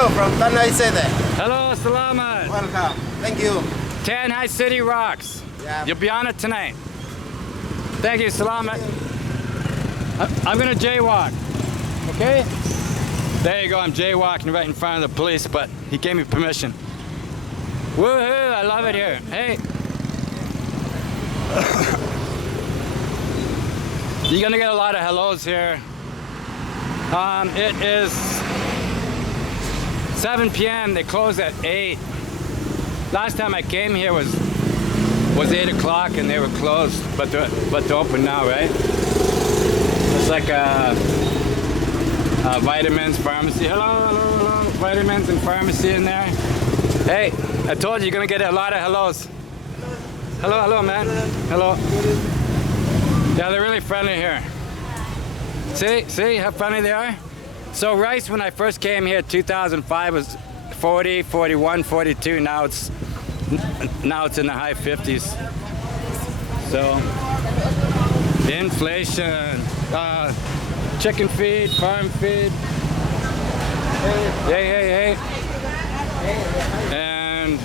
Hello from Tanjay City. Hello, salamat. Welcome. Thank you. Tanjay City rocks. Yeah. You'll be on it tonight. Thank you, salamat. I'm gonna jaywalk. Okay? There you go. I'm jaywalking right in front of the police, but he gave me permission. Woohoo! I love it here. Hey. You're gonna get a lot of hellos here. It is 7 p.m. They close at 8. Last time I came here was 8 o'clock and they were closed, but they're open now, right? It's like a vitamins pharmacy. Hello. Vitamins and pharmacy in there. Hey, I told you you're gonna get a lot of hellos. Hello, man. Hello. Yeah, they're really friendly here. See how friendly they are? So rice when I first came here 2005 was 40, 41, 42. Now it's in the high 50s. So inflation, chicken feed, farm feed. Hey. And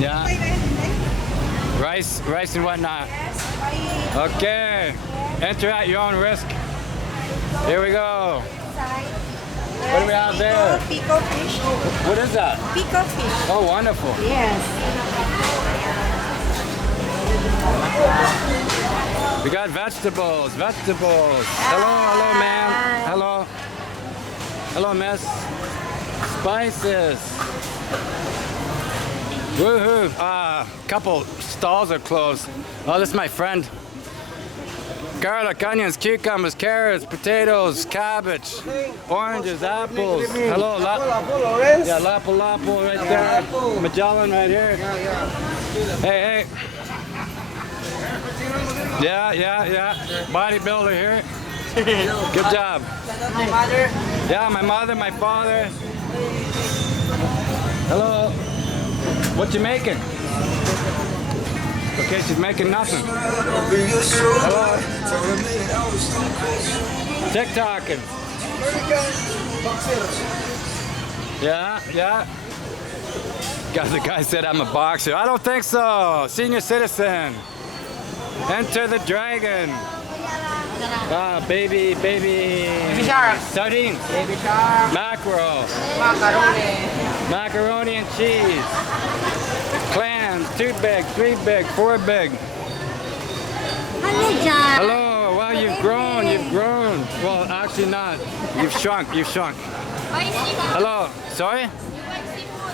yeah, rice and whatnot. Okay, enter at your own risk. Here we go. What do we have there? Pico fish. What is that? Pico fish. Oh, wonderful. Yes. We got vegetables. Hello, ma'am. Hello, miss. Spices. Woohoo. Couple stalls are closed. Oh, this is my friend. Garlic, onions, cucumbers, carrots, potatoes, cabbage, oranges, apples. Hello, yeah, Lapu right there. Magellan right here. Hey. Yeah. Bodybuilder here. Good job. My mother. Yeah, my mother, my father. Hello. What you making? Okay, she's making nothing. Hello. TikToking. Yeah. The guy said I'm a boxer. I don't think so. Senior citizen. Enter the dragon. Baby shark. Sardines. Baby shark. Mackerel. Macaroni and cheese. Clams, 2 big, 3 big, 4 big. Hello, John. Hello, wow, you've grown. Well, actually not. You've shrunk. Hello, sorry?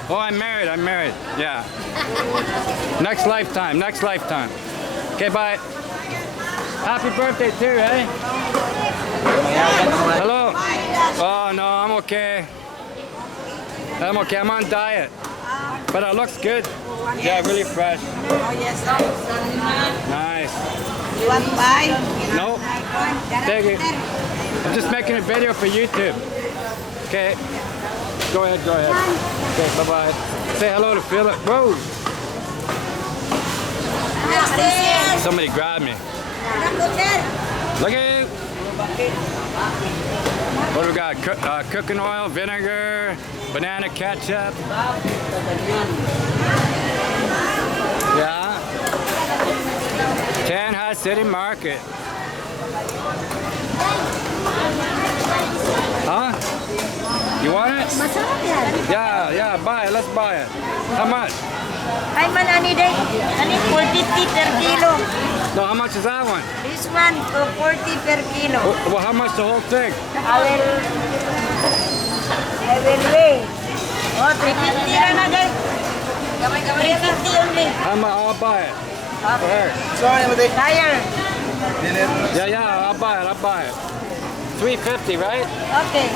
Oh, I'm married. Yeah. Next lifetime. Okay, bye. Happy birthday too, eh? Hello. Oh, no, I'm okay. I'm on diet. But it looks good. Yeah, really fresh. Oh, yes. Nice. You want to buy? No. Thank you. I'm just making a video for YouTube. Okay. Go ahead. Okay, bye-bye. Say hello to Philip. Whoa. Somebody grabbed me. Look at it. What do we got? Cooking oil, vinegar, banana ketchup. Yeah. Tanjay City Market. Huh? You want it? Yeah, buy it. Let's buy it. How much? Ay, man, ani day. Ani 450 per kilo. No, how much is that one? This one, 40 per kilo. Well, how much the whole thing? I will weigh. Oh, 350 na day. 350 only. I'll buy it. For her. Sorry, Tire. Yeah, I'll buy it. 350, right? Okay.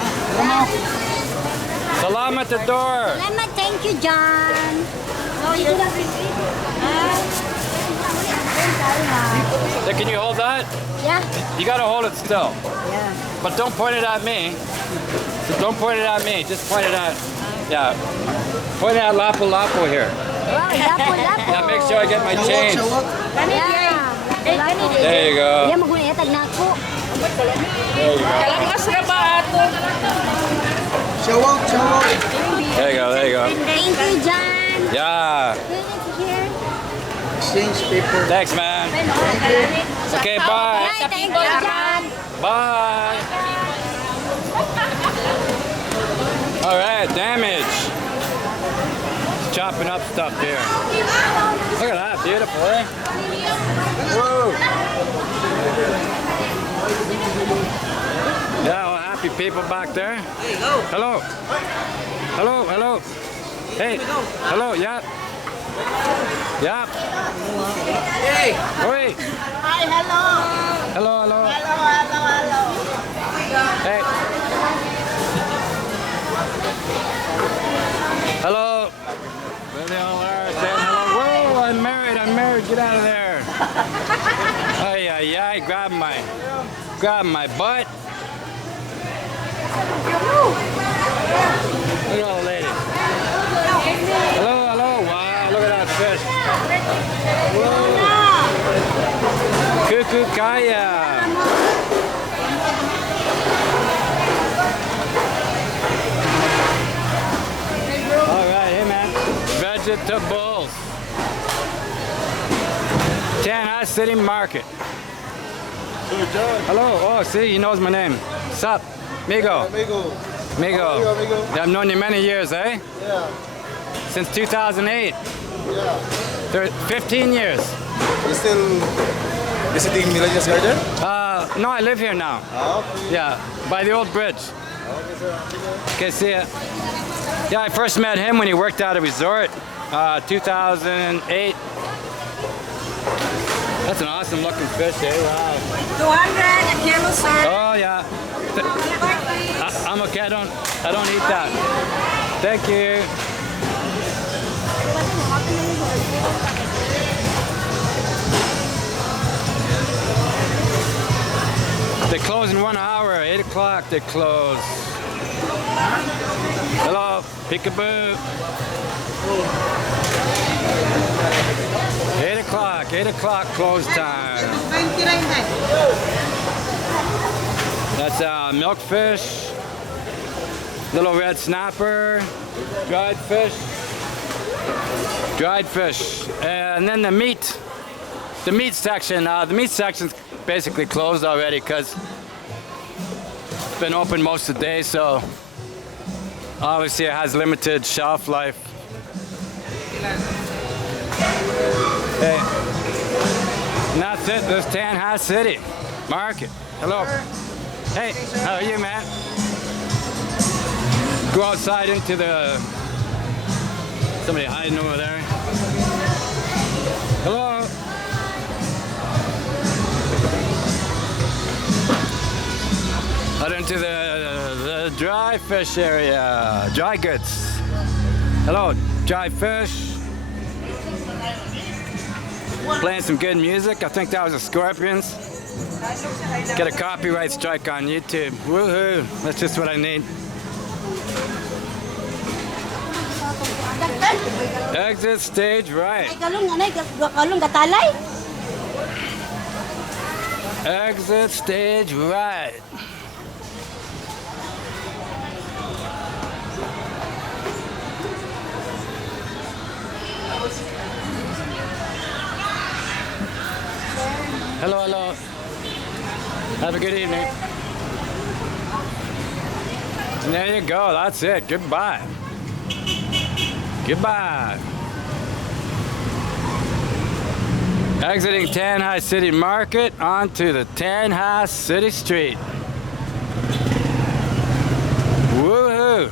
Salam at the door. Salamat, thank you, John. Hey, can you hold that? Yeah. You gotta hold it still. Yeah. But don't point it at me. Don't point it at me. Just point it at, point it at Lapu here. Wow, lapo. Now make sure I get my change. Yeah. There you go. Iya, magunetag na ako. There you go. Show out, show out. There you go, there you go. Thank you, John. Yeah. Here. Exchange paper. Thanks, man. Okay, bye. Hi, thank you, John. Bye. All right, damage. Chopping up stuff here. Look at that, beautiful, eh? Whoa. Yeah, all happy people back there. There you go. Hello. Hello, hello. Hey, hello, yeah. Yeah. Hey. Oi. Hi, hello. Hello, hello. Hello. Hey. Hello. There they all are saying hello. Whoa, I'm married. Get out of there. Ay, ay, ay. Grab my butt. Look at all the ladies. Hello, hello. Wow, look at that fish. Whoa. Cuckoo kaya. All right, hey man. Vegetables. Tanjay City Market. Hello. Oh, see, he knows my name. Sup, Migo. Amigo. Migo. Amigo. I've known you many years, eh? Yeah. Since 2008. Yeah. 15 years. You still visiting Millennials Garden? No, I live here now. Okay. Yeah, by the old bridge. Okay, sir. Okay, see ya. Yeah, I first met him when he worked at a resort, 2008. That's an awesome looking fish, eh? Wow. 200 a kilo, sir. Oh yeah. I'm okay. I don't eat that. Thank you. They close in 1 hour. 8 o'clock. They close. Hello, peekaboo. 8 o'clock close time. 29 That's milkfish, little red snapper, dried fish, and then the meat section. The meat section's basically closed already because it's been open most of the day, so obviously it has limited shelf life. Hey, and that's it. This Tanjay City Market. Hello. Hey, how are you, man? Go outside into the... Somebody hiding over there. Hello. Out into the dry fish area. Dry goods. Hello, dry fish. Playing some good music. I think that was the Scorpions. Get a copyright strike on YouTube. Woohoo! That's just what I need. Exit stage right. Exit stage right. Hello, hello. Have a good evening. And there you go. That's it. Goodbye. Goodbye. Exiting Tanjay City Market onto the Tanjay City Street. Woohoo!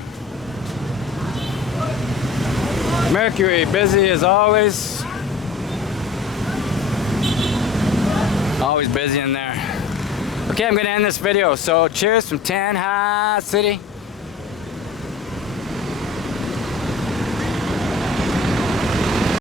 Mercury, busy as always. Always busy in there. Okay, I'm gonna end this video. So cheers from Tanjay City.